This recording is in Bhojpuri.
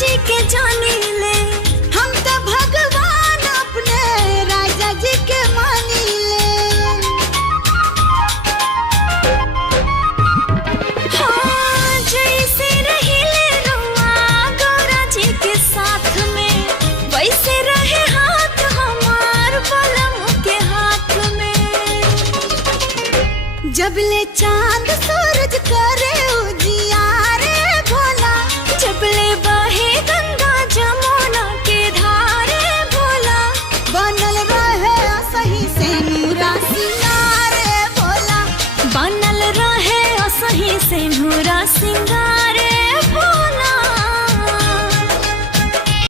जी के जानी ले, हम तो भगवान अपने राजा जी के मानी ले। हाँ जैसे रही ले रुआ गौरा जी के साथ में, वैसे रहे हाथ हमार बलम के हाथ में। जब ले चांद सूरज